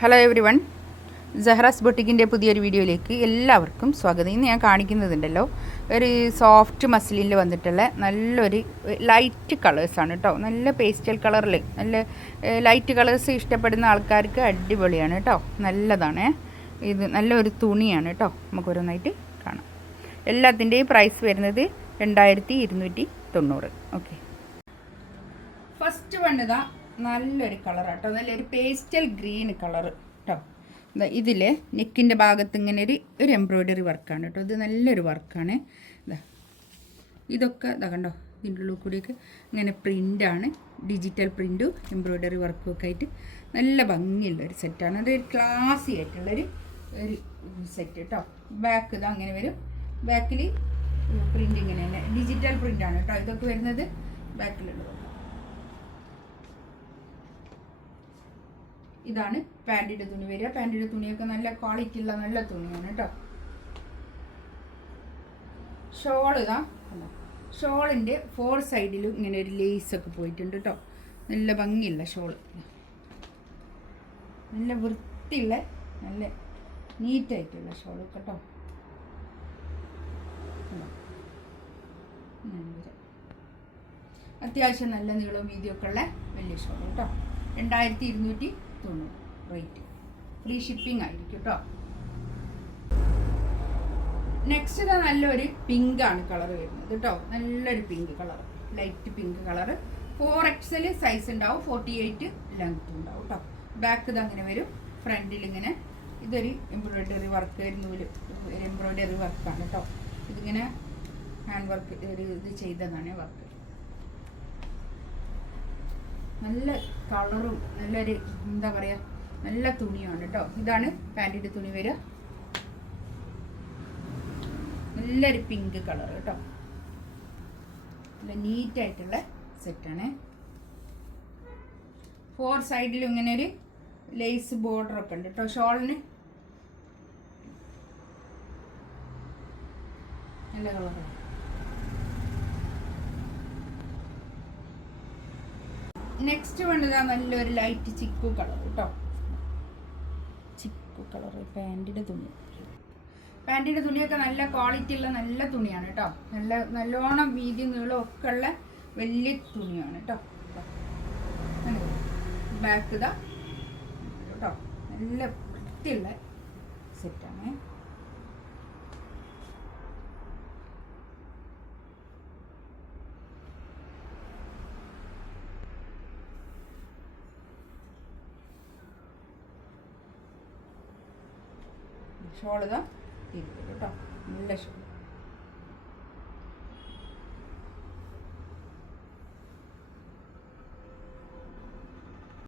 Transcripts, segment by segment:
Hello every one, സഹറാസ് ബൊട്ടിക്കിൻ്റെ പുതിയൊരു വീഡിയോയിലേക്ക് എല്ലാവർക്കും സ്വാഗതം. ഇന്ന് ഞാൻ കാണിക്കുന്നതുണ്ടല്ലോ ഒരു സോഫ്റ്റ് മസ്ലിനിൽ വന്നിട്ടുള്ള നല്ലൊരു ലൈറ്റ് കളേഴ്സാണ് കേട്ടോ. നല്ല പേസ്റ്റൽ കളറിൽ നല്ല ലൈറ്റ് കളേഴ്സ് ഇഷ്ടപ്പെടുന്ന ആൾക്കാർക്ക് അടിപൊളിയാണ് കേട്ടോ. നല്ലതാണ് ഇത്, നല്ലൊരു തുണിയാണ് കേട്ടോ. നമുക്ക് ഓരോന്നായിട്ട് കാണാം. എല്ലാത്തിൻ്റെയും പ്രൈസ് വരുന്നത് 2290. ഓക്കെ, ഫസ്റ്റ് വൺ ഇതാ നല്ലൊരു കളറാട്ടോ, നല്ലൊരു പേസ്റ്റൽ ഗ്രീൻ കളറ് കേട്ടോ. ഇതിൽ നെക്കിൻ്റെ ഭാഗത്ത് ഇങ്ങനെ ഒരു എംബ്രോയ്ഡറി വർക്കാണ് കേട്ടോ. ഇത് നല്ലൊരു വർക്കാണ്. ഇതൊക്കെ ഇതാ കണ്ടോ, ഇതിൻ്റെ ഉള്ളിൽ കൂടിയൊക്കെ ഇങ്ങനെ പ്രിൻ്റാണ്, ഡിജിറ്റൽ പ്രിൻറ്റും എംബ്രോയ്ഡറി വർക്കും ഒക്കെ ആയിട്ട് നല്ല ഭംഗിയുള്ളൊരു സെറ്റാണ്. അതൊരു ക്ലാസി ആയിട്ടുള്ളൊരു സെറ്റ് കേട്ടോ. ബാക്ക് ഇതാ അങ്ങനെ വരും. ബാക്കിൽ പ്രിൻ്റ് ഇങ്ങനെ തന്നെ ഡിജിറ്റൽ പ്രിൻ്റാണ് കേട്ടോ ഇതൊക്കെ വരുന്നത് ബാക്കിലുള്ളത്. ഇതാണ് പാൻറ്റിൻ്റെ തുണി വരിക. പാൻറ്റിൻ്റെ തുണിയൊക്കെ നല്ല ക്വാളിറ്റി ഉള്ള നല്ല തുണിയാണ് കേട്ടോ. ഷോൾ ഇതാ, ഷോളിൻ്റെ 4 സൈഡിലും ഇങ്ങനെ ഒരു ലേസൊക്കെ പോയിട്ടുണ്ട് കേട്ടോ. നല്ല ഭംഗിയുള്ള ഷോള്, നല്ല വൃത്തിയുള്ള നല്ല നീറ്റായിട്ടുള്ള ഷോള് കേട്ടോ. അത്യാവശ്യം നല്ല നീളവും വീതിയൊക്കെ ഉള്ള വലിയ ഷോൾ കേട്ടോ. 2290 റേറ്റ്. ഫ്രീ ഷിപ്പിംഗ് ആയിരിക്കും കേട്ടോ. നെക്സ്റ്റ് ഇതാ നല്ലൊരു പിങ്ക് ആണ് കളർ വരുന്നത് കേട്ടോ. നല്ലൊരു pink colour, light pink colour. 4XL size ഉണ്ടാവും, 48 ലെങ്ത് ഉണ്ടാവും കേട്ടോ. ബാക്ക് ഇത് അങ്ങനെ വരും. ഫ്രണ്ടിൽ ഇങ്ങനെ ഇതൊരു എംബ്രോയ്ഡറി വർക്ക്, നൂല് എംബ്രോയ്ഡറി വർക്കാണ് കേട്ടോ. ഇതിങ്ങനെ ഹാൻഡ് വർക്ക് ഒരു ഇത് ചെയ്തതാണ് വർക്ക്. നല്ല കളറും നല്ലൊരു എന്താ പറയുക, നല്ല തുണിയാണ് കേട്ടോ. ഇതാണ് പാൻറ്റിൻ്റെ തുണി വരിക. നല്ലൊരു പിങ്ക് കളർ കേട്ടോ. നല്ല നീറ്റായിട്ടുള്ള സെറ്റാണ്. 4 സൈഡിലും ഇങ്ങനെ ഒരു ലേസ് ബോർഡറൊക്കെ ഉണ്ട് കേട്ടോ ഷോളിന്. നല്ല കളറാണ്. നെക്സ്റ്റ് വേണ്ടതാ നല്ലൊരു ലൈറ്റ് ചിക്കു കളർ കേട്ടോ. ചിക്കു കളർ പാൻറ്റിൻ്റെ തുണി. പാൻറ്റിൻ്റെ തുണിയൊക്കെ നല്ല ക്വാളിറ്റി ഉള്ള നല്ല തുണിയാണ് കേട്ടോ. നല്ലോണം വീതി നീളം ഒക്കെ ഉള്ള വലിയ തുണിയാണ് കേട്ടോ. ബാക്ക് ഇതാ കേട്ടോ. നല്ല വൃത്തിയുള്ള സെറ്റാണ്. ഷോൾ ഇതാ കേട്ടോ, നല്ല ഷോൾ.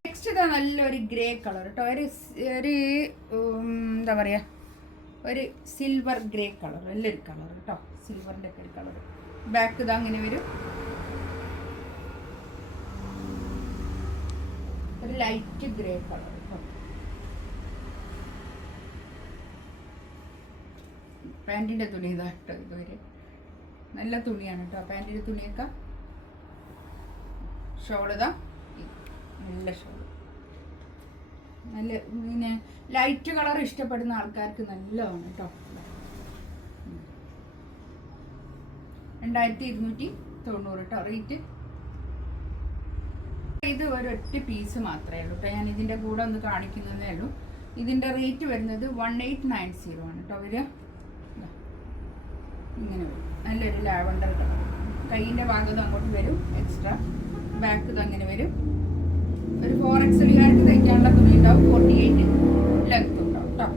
നെക്സ്റ്റ് ഇതാ നല്ലൊരു ഗ്രേ കളർ കേട്ടോ. ഒരു എന്താ പറയുക, ഒരു സിൽവർ ഗ്രേ കളർ, നല്ലൊരു കളർ കേട്ടോ. സിൽവറിൻ്റെ ഒക്കെ ഒരു കളർ. ബാക്ക് ഇതാ അങ്ങനെ വരും. ഒരു ലൈറ്റ് ഗ്രേ കളർ കേട്ടോ. പാൻറ്റിൻ്റെ തുണി ഇതാ കേട്ടോ. ഇതുവരെ നല്ല തുണിയാണ് കേട്ടോ പാൻറ്റിൻ്റെ തുണിയൊക്കെ. ഷോൾ ഇതാ നല്ല ഷോൾ. നല്ല പിന്നെ ലൈറ്റ് കളർ ഇഷ്ടപ്പെടുന്ന ആൾക്കാർക്ക് നല്ലതാണ് കേട്ടോ. 2290 കേട്ടോ റേറ്റ്. ഇത് ഒരൊറ്റ പീസ് മാത്രമേ ഉള്ളൂ കേട്ടോ. ഞാൻ ഇതിൻ്റെ കൂടെ ഒന്ന് കാണിക്കുന്നതേ ഉള്ളൂ. ഇതിൻ്റെ റേറ്റ് വരുന്നത് 1890 ആണ് കേട്ടോ വരിക. ഇങ്ങനെ വരും. നല്ലൊരു ലാവണ്ടർ കളർ. കൈയിൻ്റെ ഭാഗത്ത് അങ്ങോട്ട് വരും എക്സ്ട്രാ. ബാക്ക് ഇത് അങ്ങനെ വരും. ഒരു 4XLകാർക്ക് തയ്ക്കാനുള്ള തുണി ഉണ്ടാവും. 48 ലെങ്ത് ഉണ്ടാവും കേട്ടോ.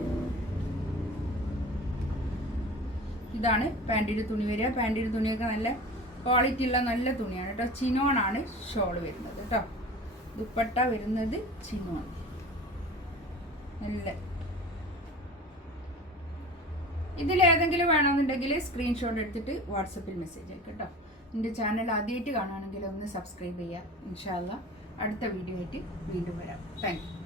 ഇതാണ് പാൻറ്റിൻ്റെ തുണി വരിക. പാൻറ്റിൻ്റെ തുണിയൊക്കെ നല്ല ക്വാളിറ്റി ഉള്ള നല്ല തുണിയാണ് കേട്ടോ. ചിനോണാണ് ഷോൾ വരുന്നത് കേട്ടോ. ദുപ്പട്ട വരുന്നത് ചിനോൺ. നല്ല ഇതിലേതെങ്കിലും വേണമെന്നുണ്ടെങ്കിൽ സ്ക്രീൻഷോട്ട് എടുത്തിട്ട് വാട്സപ്പിൽ മെസ്സേജ് അയക്കാം കേട്ടോ. എൻ്റെ ചാനൽ ആദ്യമായിട്ട് കാണുകയാണെങ്കിൽ ഒന്ന് സബ്സ്ക്രൈബ് ചെയ്യുക. ഇൻഷാ അല്ലാഹ് അടുത്ത വീഡിയോ ആയിട്ട് വീണ്ടും വരാം. Thank you.